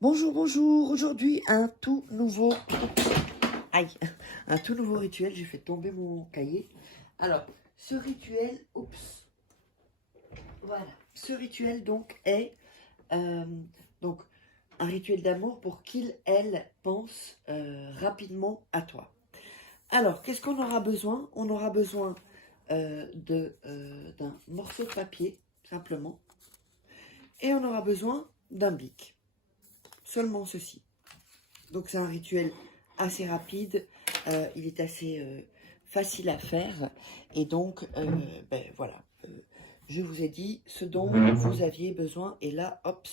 Bonjour, bonjour. Aujourd'hui, un tout nouveau... Aïe, un tout nouveau rituel. J'ai fait tomber mon cahier. Alors, ce rituel... Oups. Voilà. Ce rituel, donc, est... euh, donc, un rituel d'amour pour qu'il, elle, pense rapidement à toi. Alors, qu'est-ce qu'on aura besoin? On aura besoin d'un morceau de papier, simplement. Et on aura besoin d'un bic. Seulement ceci. Donc c'est un rituel assez rapide, il est assez facile à faire. Et donc, voilà, je vous ai dit ce dont vous aviez besoin. Et là, hop.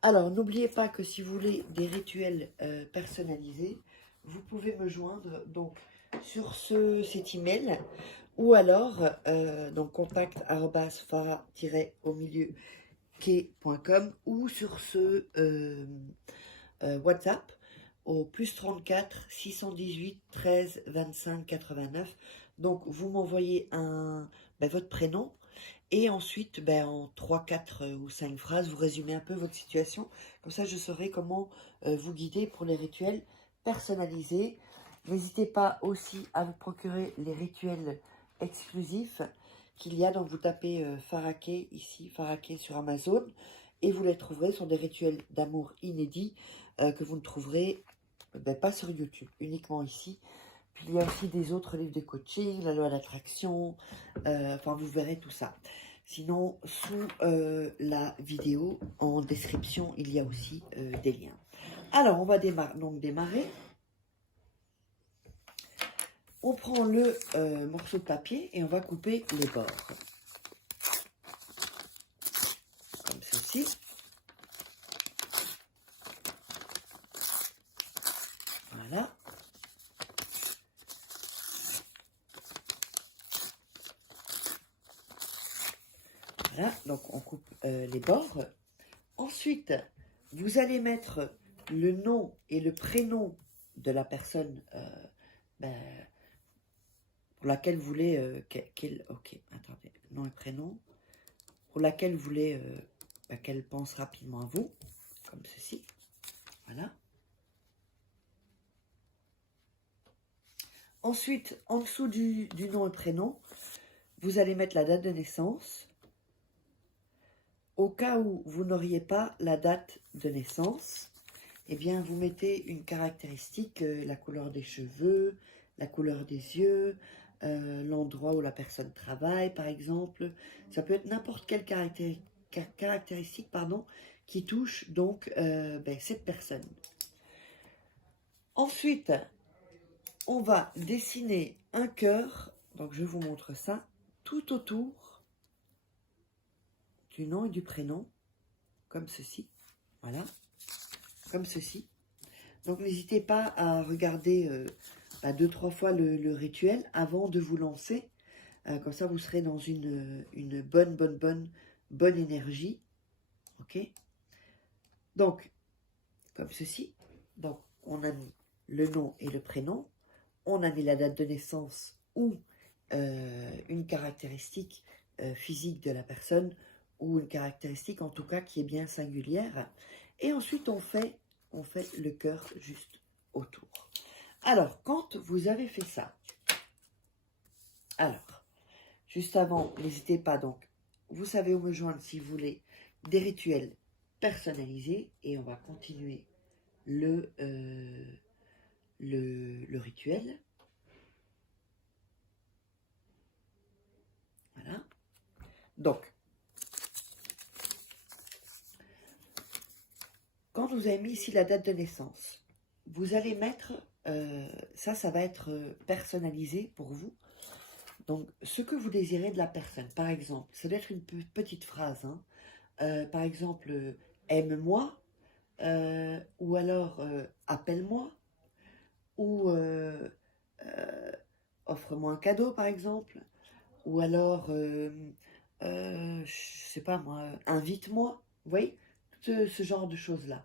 Alors, n'oubliez pas que si vous voulez des rituels personnalisés, vous pouvez me joindre donc sur cet email ou alors donc contact@fara-au milieu quai.com ou sur ce WhatsApp au plus 34 618 13 25 89. Donc vous m'envoyez votre prénom et ensuite en 3, 4 ou 5 phrases, vous résumez un peu votre situation. Comme ça je saurai comment vous guider pour les rituels personnalisés. N'hésitez pas aussi à vous procurer les rituels exclusifs qu'il y a. Donc vous tapez Faraké ici, Faraké sur Amazon, et vous les trouverez. Ce sont des rituels d'amour inédits que vous ne trouverez pas sur YouTube, uniquement ici. Puis il y a aussi des autres livres de coaching, la loi d'attraction, enfin vous verrez tout ça. Sinon, sous la vidéo, en description, il y a aussi des liens. Alors, on va démarrer. On prend le morceau de papier et on va couper les bords. Comme ceci. Voilà. Voilà, donc on coupe les bords. Ensuite, vous allez mettre le nom et le prénom de la personne pour laquelle vous voulez ok, attendez, nom et prénom, pour laquelle vous voulez qu'elle pense rapidement à vous, comme ceci. Voilà. Ensuite, en dessous du nom et prénom, vous allez mettre la date de naissance. Au cas où vous n'auriez pas la date de naissance, eh bien, vous mettez une caractéristique, la couleur des cheveux, la couleur des yeux, l'endroit où la personne travaille, par exemple. Ça peut être n'importe quelle caractéristique qui touche donc cette personne. Ensuite, on va dessiner un cœur, donc je vous montre ça, tout autour du nom et du prénom, comme ceci, voilà, comme ceci. Donc n'hésitez pas à regarder 2-3 fois le rituel avant de vous lancer, comme ça vous serez dans une bonne énergie, ok. Donc, comme ceci, donc on a mis le nom et le prénom, on a mis la date de naissance ou une caractéristique physique de la personne, ou une caractéristique en tout cas qui est bien singulière. Et ensuite on fait le cœur juste autour. Alors, quand vous avez fait ça, alors, juste avant, n'hésitez pas donc, vous savez où me joindre si vous voulez des rituels personnalisés, et on va continuer le rituel. Voilà. Donc, quand vous avez mis ici la date de naissance, vous allez mettre, ça va être personnalisé pour vous. Donc, ce que vous désirez de la personne, par exemple, ça doit être une petite phrase, hein. Par exemple, aime-moi, ou alors appelle-moi, ou offre-moi un cadeau, par exemple, ou alors, je sais pas moi, invite-moi, vous voyez, ce genre de choses-là.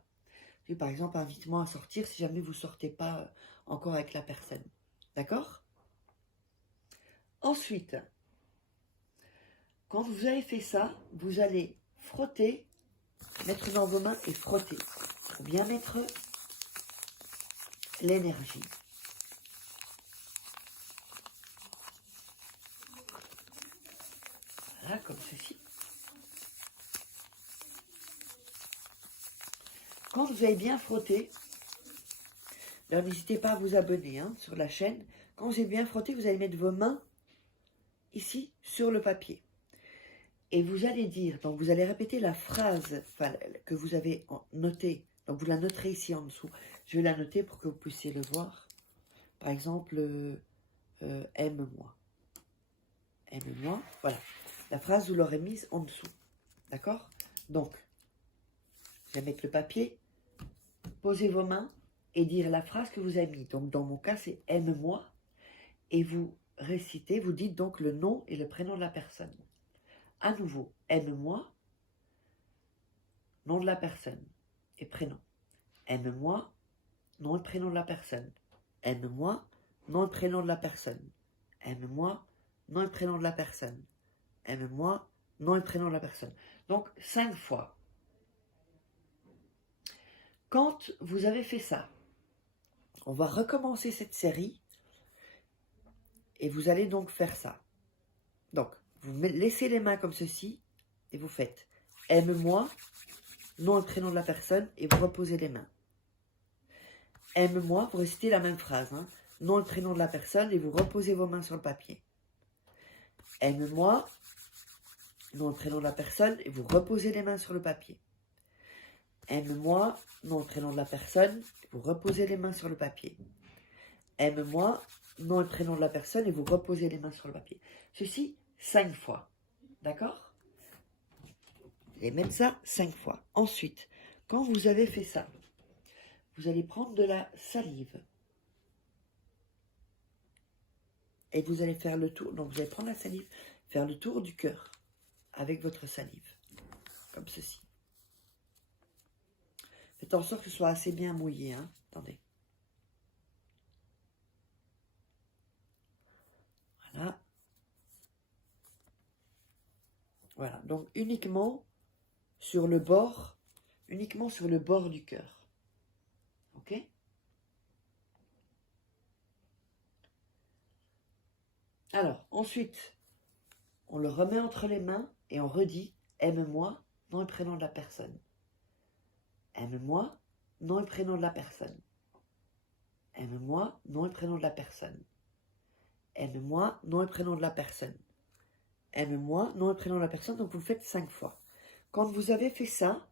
Par exemple, invite-moi à sortir si jamais vous ne sortez pas encore avec la personne. D'accord? Ensuite, quand vous avez fait ça, vous allez frotter, mettre dans vos mains et frotter. bien mettre l'énergie. Voilà, comme ceci. Quand vous avez bien frotté, alors n'hésitez pas à vous abonner sur la chaîne. Quand vous avez bien frotté, vous allez mettre vos mains ici sur le papier. Et vous allez dire, donc vous allez répéter la phrase que vous avez notée. Donc vous la noterez ici en dessous. Je vais la noter pour que vous puissiez le voir. Par exemple, aime-moi. Aime-moi, voilà. La phrase, vous l'aurez mise en dessous. D'accord? Donc, je vais mettre le papier. Posez vos mains et dire la phrase que vous avez mise. Donc, dans mon cas, c'est aime-moi. Et vous récitez, vous dites donc le nom et le prénom de la personne. À nouveau, aime-moi, nom de la personne et prénom. Aime-moi, nom et prénom de la personne. Aime-moi, nom et prénom de la personne. Aime-moi, nom et prénom de la personne. Aime-moi, nom et prénom de la personne. Donc, 5 fois. Quand vous avez fait ça, on va recommencer cette série et vous allez donc faire ça. Donc, vous laissez les mains comme ceci et vous faites aime-moi, nom et prénom de la personne et vous reposez les mains. Aime-moi, vous récitez la même phrase, nom et prénom de la personne et vous reposez vos mains sur le papier. Aime-moi, nom et prénom de la personne et vous reposez les mains sur le papier. Aime-moi, nom et prénom de la personne, et vous reposez les mains sur le papier. Aime-moi, nom et prénom de la personne et vous reposez les mains sur le papier. Ceci 5 fois. D'accord? Et même ça 5 fois. Ensuite, quand vous avez fait ça, vous allez prendre de la salive. Et vous allez faire le tour. Donc vous allez prendre la salive, faire le tour du cœur avec votre salive. Comme ceci. Faites en sorte que ce soit assez bien mouillé. Attendez. Voilà. Voilà. Donc uniquement sur le bord du cœur. Ok? Alors, ensuite, on le remet entre les mains et on redit « Aime-moi, nom et prénom de la personne. Aime-moi, nom et prénom de la personne. Aime-moi, nom et prénom de la personne. Aime-moi, nom et prénom de la personne. Aime-moi, nom et prénom de la personne. » Donc, vous le faites 5 fois. Quand vous avez fait ça,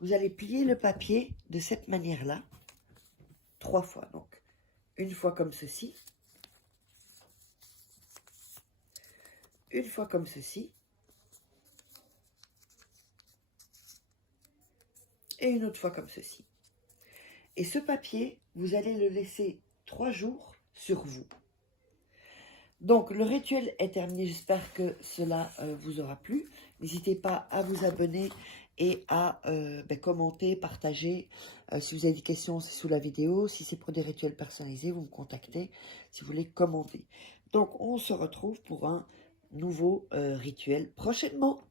vous allez plier le papier de cette manière-là, 3 fois. Donc, une fois comme ceci, une fois comme ceci, et une autre fois comme ceci. Et ce papier, vous allez le laisser 3 jours sur vous. Donc, le rituel est terminé. J'espère que cela vous aura plu. N'hésitez pas à vous abonner et à commenter, partager. Si vous avez des questions, c'est sous la vidéo. Si c'est pour des rituels personnalisés, vous me contactez si vous voulez commenter. Donc, on se retrouve pour un nouveau rituel prochainement.